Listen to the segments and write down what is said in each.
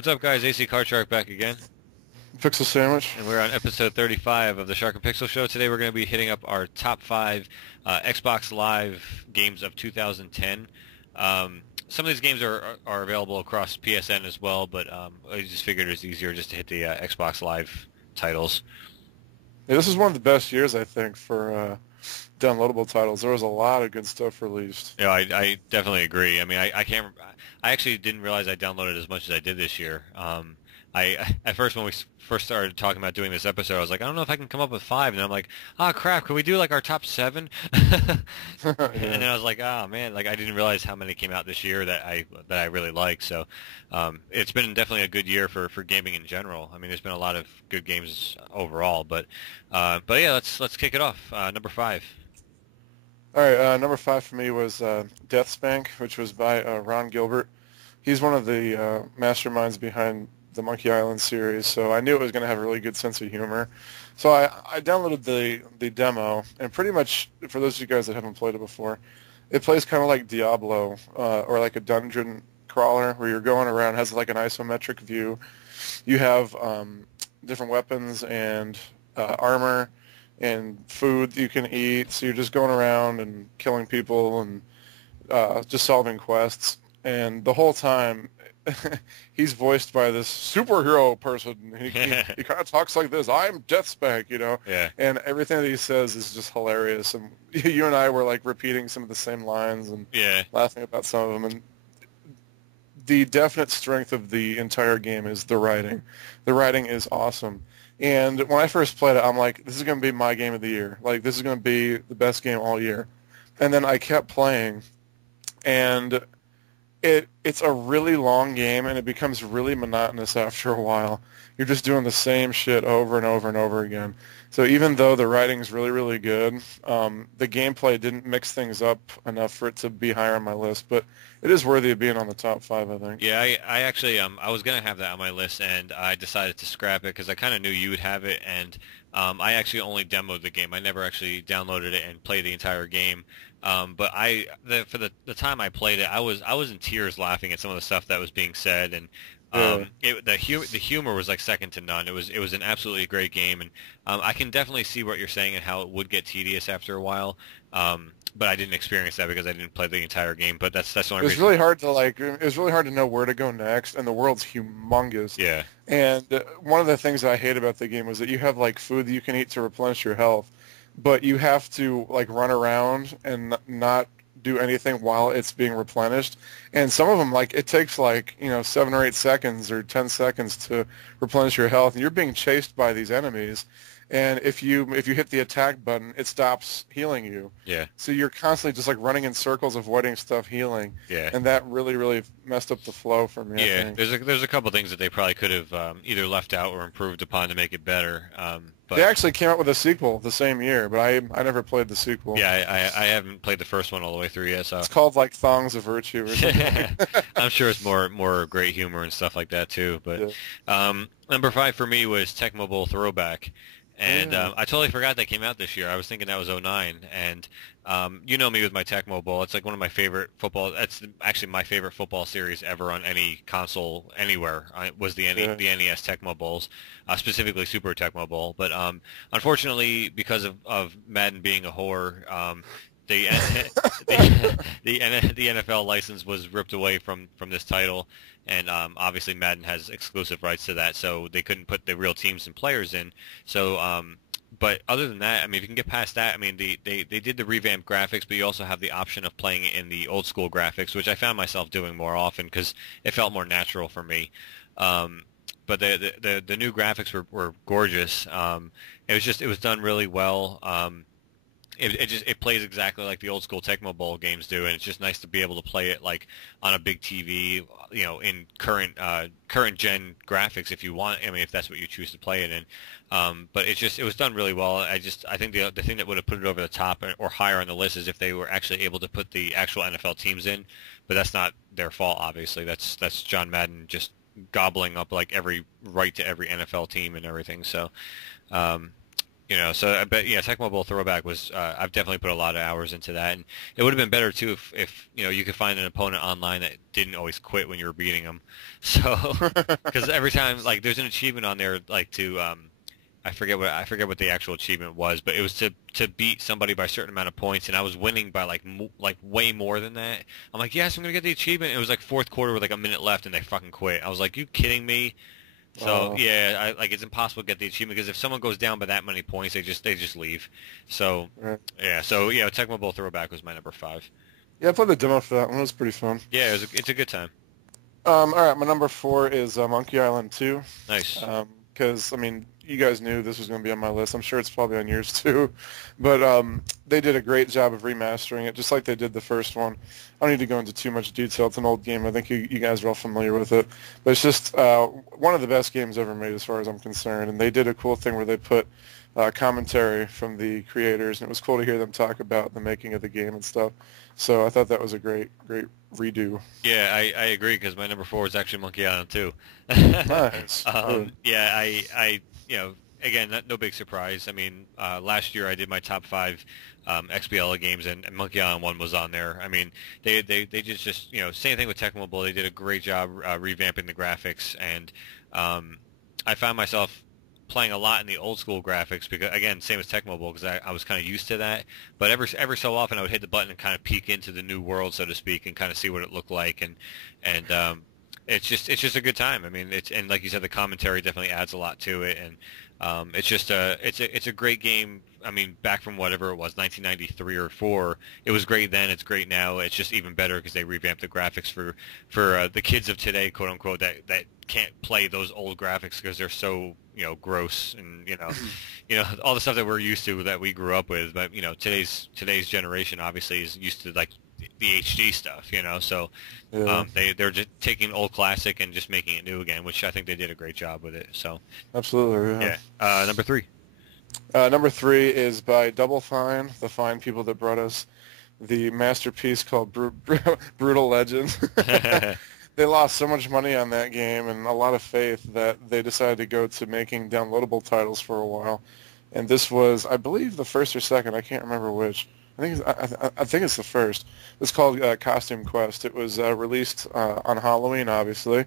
What's up, guys? AC Card Shark back again, Pixel sandwich. and we're on episode 35 of the Shark and Pixel Show. Today we're going to be hitting up our top five Xbox Live games of 2010. Some of these games are available across PSN as well, but I just figured it was easier just to hit the Xbox Live titles. Yeah, this is one of the best years, I think, for downloadable titles. There was a lot of good stuff released. Yeah, I definitely agree. I mean, I can't. I actually didn't realize I downloaded as much as I did this year. I at first when we first started talking about doing this episode, I was like, I don't know if I can come up with five, and I'm like, oh crap, can we do like our top seven? And then I was like, oh man, like I didn't realize how many came out this year that I really like. So it's been definitely a good year for gaming in general. I mean, there's been a lot of good games overall, but yeah, let's kick it off. Number five. All right, number five for me was Deathspank, which was by Ron Gilbert. He's one of the masterminds behind the Monkey Island series, so I knew it was going to have a really good sense of humor. So I downloaded the demo, and pretty much, for those of you guys that haven't played it before, it plays kind of like Diablo or like a dungeon crawler where you're going around, has like an isometric view. You have different weapons and armor and food that you can eat, so you're just going around and killing people and just solving quests. And the whole time, he's voiced by this superhero person. He kind of talks like this, I'm Deathspank, you know? Yeah. And everything that he says is just hilarious. And you and I were like repeating some of the same lines and Yeah. laughing about some of them. And the definite strength of the entire game is the writing. The writing is awesome. And when I first played it, I'm like, this is going to be my game of the year. Like, this is going to be the best game all year. And then I kept playing, and it's a really long game, and it becomes really monotonous after a while. You're just doing the same shit over and over and over again. So even though the writing's really, really good, the gameplay didn't mix things up enough for it to be higher on my list. But it is worthy of being on the top five, I think. Yeah, I actually I was gonna have that on my list, and I decided to scrap it because I kind of knew you would have it, and I actually only demoed the game. I never actually downloaded it and played the entire game. But for the time I played it, I was in tears laughing at some of the stuff that was being said, and Yeah. the humor was like second to none. It was an absolutely great game, and I can definitely see what you're saying and how it would get tedious after a while. But I didn't experience that because I didn't play the entire game. But that's the It only was reason. really hard to it was really hard to know where to go next, and the world's humongous. Yeah, And one of the things that I hate about the game was that you have like food that you can eat to replenish your health, but you have to like run around and not do anything while it's being replenished. And some of them, like, it takes like, 7 or 8 seconds or 10 seconds to replenish your health, and you're being chased by these enemies. And if you hit the attack button, it stops healing you. yeah, So you're constantly just like running in circles, avoiding stuff healing, yeah. and that really, really messed up the flow for me, I Yeah, think. there's a couple things that they probably could have either left out or improved upon to make it better. They But actually came out with a sequel the same year, but I never played the sequel. yeah, I haven't played the first one all the way through yet, so It's called like Thongs of Virtue or something. I'm sure it's more great humor and stuff like that too. But Yeah. number five for me was Tech Mobile Throwback. And Yeah. I totally forgot that came out this year. I was thinking that was '09, and you know me with my Tecmo Bowl. It's like one of my favorite football. That's actually my favorite football series ever on any console anywhere. Was Yeah. the NES Tecmo Bowls, specifically Super Tecmo Bowl. But unfortunately, because of Madden being a whore, the the NFL license was ripped away from this title, and obviously Madden has exclusive rights to that, so they couldn't put the real teams and players in. So, but other than that, I mean, if you can get past that, I mean, they did the revamped graphics, but you also have the option of playing it in the old school graphics, which I found myself doing more often because it felt more natural for me. But the new graphics were gorgeous. It was done really well. It plays exactly like the old school Tecmo Bowl games do, and it's just nice to be able to play it like on a big TV, in current gen graphics if you want. I mean, if that's what you choose to play it in. But it was done really well. I think the thing that would have put it over the top or higher on the list is if they were actually able to put the actual NFL teams in, but that's not their fault, obviously. That's John Madden just gobbling up like every right to every NFL team and everything. So. So I bet, Tecmo Bowl Throwback was, I've definitely put a lot of hours into that, and it would have been better too if you could find an opponent online that didn't always quit when you were beating them. So, because every time, like, there's an achievement on there, like I forget what the actual achievement was, but it was to beat somebody by a certain amount of points, and I was winning by like way more than that. I'm like, yes, I'm gonna get the achievement. It was like fourth quarter with like a minute left, and they fucking quit. I was like, you kidding me? So Oh, yeah, it's impossible to get the achievement because if someone goes down by that many points, they just leave. So right. yeah, Tecmo Bowl Throwback was my number five. Yeah, I played the demo for that one. It was pretty fun. Yeah, it's a good time. All right, my number 4 is Monkey Island 2. Nice. Because, I mean, you guys knew this was going to be on my list. I'm sure it's probably on yours too. But they did a great job of remastering it, just like they did the first one. I don't need to go into too much detail. It's an old game. I think you guys are all familiar with it. But it's just one of the best games ever made as far as I'm concerned. And they did a cool thing where they put commentary from the creators, and it was cool to hear them talk about the making of the game and stuff. So I thought that was a great redo. Yeah, I agree because my number four is actually Monkey Island too. Nice. Good. Yeah, again, no big surprise. I mean, last year I did my top five XBLA games, and Monkey Island 1 was on there. I mean, they just same thing with Tecmo Bowl. They did a great job revamping the graphics, and I found myself playing a lot in the old school graphics because, again, same as Tecmo Bowl, because I was kind of used to that. But every so often I would hit the button and kind of peek into the new world, so to speak, and kind of see what it looked like, and it's just a good time. I mean, and like you said, the commentary definitely adds a lot to it, and it's just it's a great game. I mean, back from whatever it was, 1993 or 4, it was great then. It's great now. It's just even better because they revamped the graphics for the kids of today, quote unquote, that can't play those old graphics because they're so gross, and all the stuff that we're used to that we grew up with. But today's generation obviously is used to like the HD stuff, so Yeah, they're just taking old classic and just making it new again, which I think they did a great job with it. So absolutely. yeah, number three. Number 3 is by Double Fine, the fine people that brought us the masterpiece called Brutal Legend. They lost so much money on that game and a lot of faith that they decided to go to making downloadable titles for a while. And this was, I believe, the first or second. I can't remember which. I think it's the first. It's called Costume Quest. It was released on Halloween, obviously,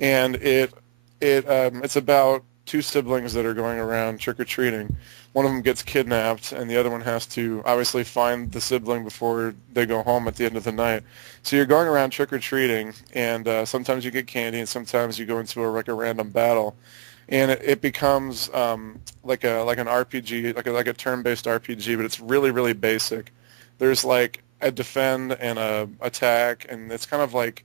and it's about two siblings that are going around trick-or-treating. One of them gets kidnapped, and the other one has to obviously find the sibling before they go home at the end of the night. So you're going around trick-or-treating, and sometimes you get candy, and sometimes you go into a random battle, and it becomes like an RPG, like a turn-based RPG, but it's really basic. There's like a defend and a attack, and it's kind of like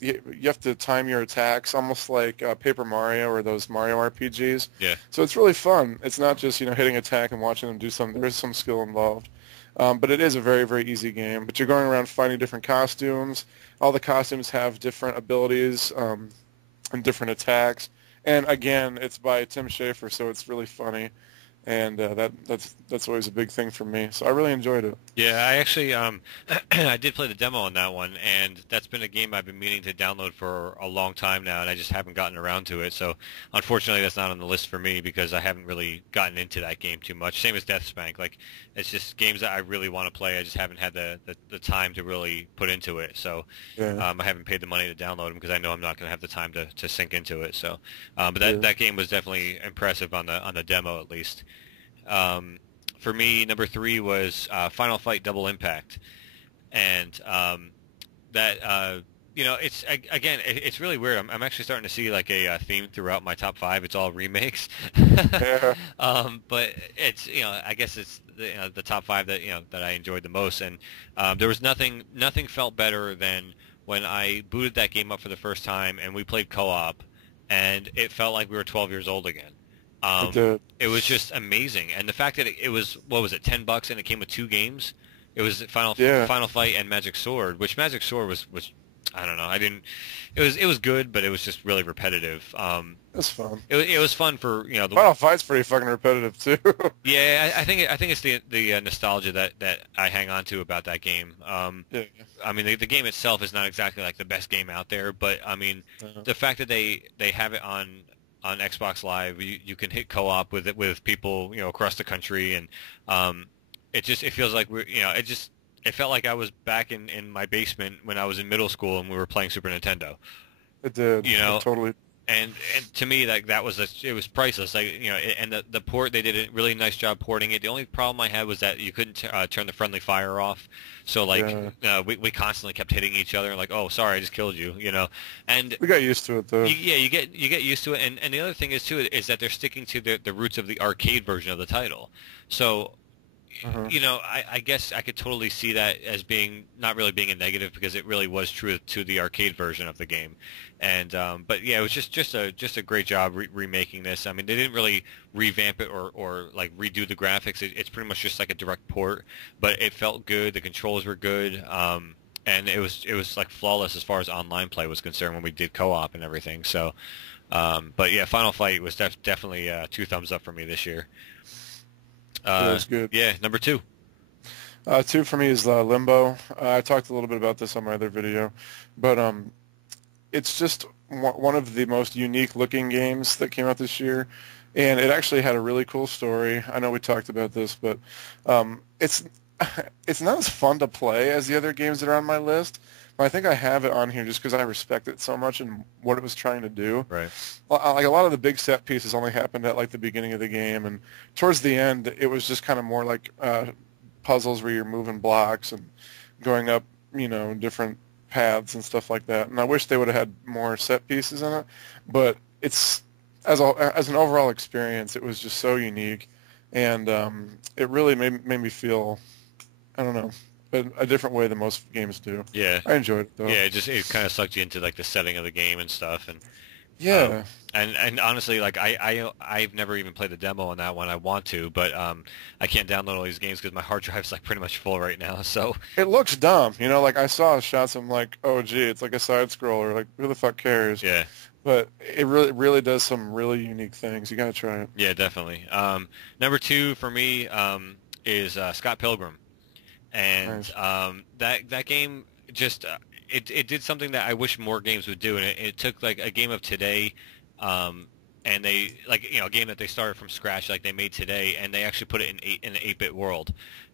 you have to time your attacks, almost like Paper Mario or those Mario RPGs. Yeah. So it's really fun. It's not just hitting attack and watching them do something. There is some skill involved, but it is a very easy game. But you're going around finding different costumes. All the costumes have different abilities and different attacks. And again, it's by Tim Schafer, so it's really funny, and that's always a big thing for me. So I really enjoyed it. Yeah, I actually I did play the demo on that one, and that's been a game I've been meaning to download for a long time now, and I just haven't gotten around to it. So unfortunately, that's not on the list for me because I haven't really gotten into that game too much. Same as Death Spank. Like, it's just games that I really want to play. I just haven't had the time to really put into it. So Yeah, I haven't paid the money to download them because I know I'm not going to have the time to sink into it. So, but yeah. that game was definitely impressive on the demo at least. For me, number three was Final Fight Double Impact, and it's really weird. I'm actually starting to see like a theme throughout my top five. It's all remakes, Yeah. but it's I guess it's the top five that I enjoyed the most, and there was nothing felt better than when I booted that game up for the first time and we played co-op, and it felt like we were 12 years old again. It did. It was just amazing, and the fact that it was, what was it, $10, and it came with two games. It was Yeah. Final Fight and Magic Sword, which Magic Sword was I don't know. I didn't. It was good, but it was just really repetitive. It's fun. It was fun for the Final Fight's pretty fucking repetitive too. yeah. I think it's the nostalgia that I hang on to about that game. Yeah. I mean the game itself is not exactly like the best game out there, but I mean Uh, the fact that they have it on on Xbox Live. You can hit co-op with it with people, across the country, and it feels like it felt like I was back in my basement when I was in middle school and we were playing Super Nintendo. It did. You It know, totally. and to me it was priceless. Like, and the port, they did a really nice job porting it. The only problem I had was that you couldn't turn the friendly fire off. So like Yeah. we constantly kept hitting each other and like, oh, sorry, I just killed you. And We got used to it though. you get used to it. And the other thing is too is that they're sticking to the roots of the arcade version of the title. So Uh-huh. I guess I could totally see that as being not really being a negative because it really was true to the arcade version of the game, and but yeah, it was just a great job remaking this. I mean, they didn't really revamp it or like redo the graphics. It's pretty much just like a direct port, but it felt good. The controls were good, and it was like flawless as far as online play was concerned when we did co-op and everything. So, but yeah, Final Fight was definitely 2 thumbs up for me this year. It was good. Yeah, number 2. Two for me is Limbo. I talked a little bit about this on my other video, but it's just one of the most unique looking games that came out this year, and it actually had a really cool story. I know we talked about this, but it's it's not as fun to play as the other games that are on my list. But I think I have it on here just because I respect it so much and what it was trying to do. Right. Like a lot of the big set pieces only happened at like the beginning of the game, and towards the end, it was just kind of more like puzzles where you're moving blocks and going up, different paths and stuff like that. And I wish they would have had more set pieces in it, but it's as an overall experience, it was just so unique, and it really made me feel, I don't know, a different way than most games do. Yeah. I enjoyed it though. Yeah, it kind of sucked you into like the setting of the game and stuff, and Yeah. and honestly, like I've never even played the demo on that one. I want to, but I can't download all these games because my hard drive's like pretty much full right now. So It looks dumb, like I saw shots, I'm like, oh gee, it's like a side scroller, like who the fuck cares? yeah, But it really does some really unique things. You gotta try it. yeah, definitely. Number 2 for me is Scott Pilgrim, and Nice. that game just it did something that I wish more games would do, and it took like a game of today, and they like a game that they started from scratch, like they made today, and they actually put it in an 8-bit world.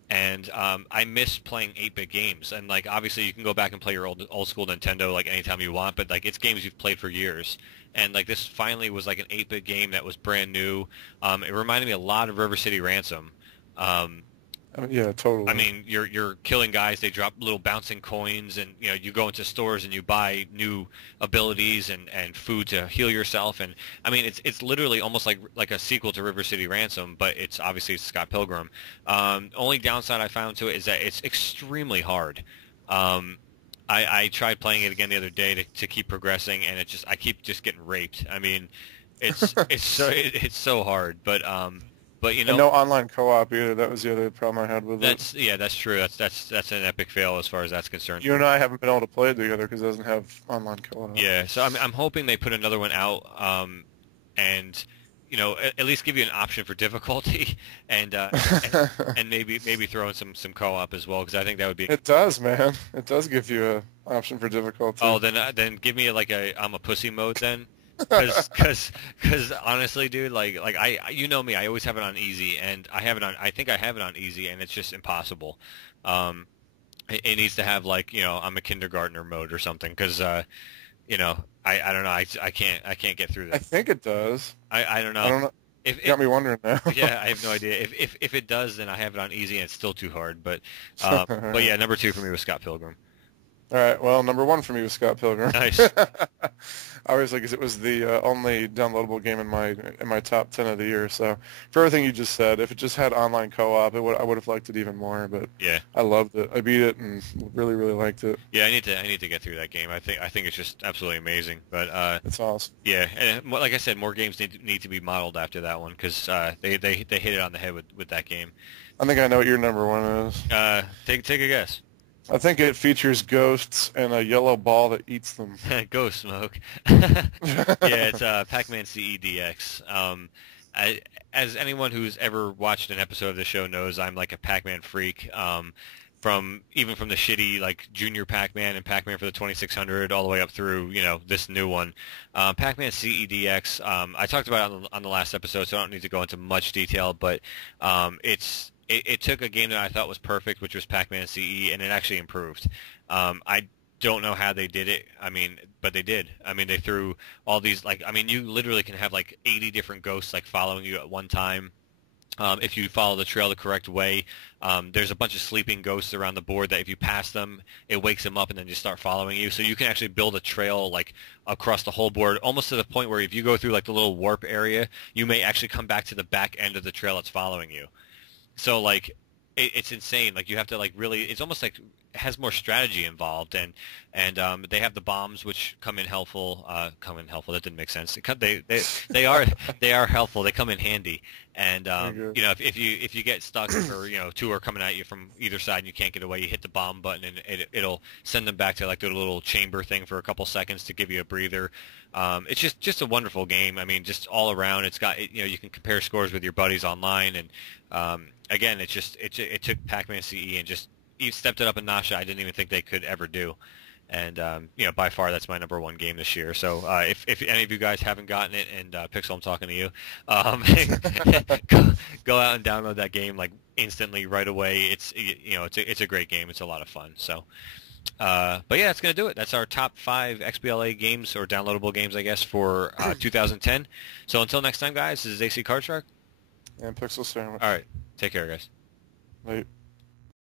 And I miss playing 8-bit games, and like obviously you can go back and play your old school Nintendo like anytime you want, but like it's games you've played for years, and like this finally was like an 8-bit game that was brand new. It reminded me a lot of River City Ransom. Yeah, totally. I mean, you're killing guys. They drop little bouncing coins, and you go into stores and you buy new abilities and food to heal yourself. And I mean, it's literally almost like a sequel to River City Ransom, but it's obviously Scott Pilgrim. Only downside I found to it is that it's extremely hard. I tried playing it again the other day to keep progressing, and I keep just getting raped. I mean, it's so hard, but And no online co-op either. That was the other problem I had with it. that's true. That's an epic fail as far as that's concerned. You and I haven't been able to play it together because it doesn't have online co-op. Yeah, so I'm hoping they put another one out, and at least give you an option for difficulty, and and maybe throw in some co-op as well, because I think that would be. It does, man. It does give you a option for difficulty. Oh, then give me like I'm a pussy mode then. Because honestly, dude, like you know me, I always have it on easy, and I think I have it on easy, and it's just impossible. It needs to have like I'm a kindergartner mode or something, because I don't know, I can't get through I that. think it does. I don't know. I don't know. If Got me wondering now. yeah, I have no idea. If it does, then I have it on easy, and it's still too hard. But All but yeah, number 2 for me was Scott Pilgrim. right. Well, number 1 for me was Scott Pilgrim. Nice. Obviously, because it was the only downloadable game in my top 10 of the year. So, for everything you just said, if it just had online co-op, I would have liked it even more. But Yeah. I loved it. I beat it and really liked it. Yeah, I need to get through that game. I think it's just absolutely amazing. But It's awesome. yeah, and like I said, more games need to be modeled after that one, because they hit it on the head with that game. I think I know what your number 1 is. Take a guess. I think it features ghosts and a yellow ball that eats them. Go Smoke. Yeah, it's Pac-Man CEDX. As anyone who's ever watched an episode of the show knows, I'm like a Pac-Man freak. even from the shitty like Junior Pac-Man and Pac-Man for the 2600 all the way up through this new one. Pac-Man CEDX. I talked about it on the last episode, so I don't need to go into much detail. But it took a game that I thought was perfect, which was Pac-Man CE, and it actually improved. I don't know how they did it. I mean, but they did. I mean, they threw all these you literally can have like 80 different ghosts like following you at one time. If you follow the trail the correct way, there's a bunch of sleeping ghosts around the board that if you pass them, it wakes them up and then just start following you. So you can actually build a trail like across the whole board, almost to the point where if you go through like the little warp area, you may actually come back to the back end of the trail that's following you. So like it's insane. Like you have to like really. It's almost like it has more strategy involved, and they have the bombs which come in helpful. That didn't make sense. They are helpful. They come in handy, and if you get stuck or two are coming at you from either side and you can't get away, you hit the bomb button and it'll send them back to like the little chamber thing for a couple seconds to give you a breather. It's just a wonderful game. I mean, just all around. It's got you can compare scores with your buddies online, and again, it took Pac-Man CE and just stepped it up a notch I didn't even think they could ever do. And by far that's my number one game this year. So if any of you guys haven't gotten it, and Pixel, I'm talking to you, go out and download that game like instantly right away. It's a great game. It's a lot of fun. So. But yeah, that's going to do it. That's our top 5 XBLA games, or downloadable games, I guess, for 2010. So until next time, guys, this is AC Card Shark. And Pixel Sandwich. All right. Take care, guys. Late.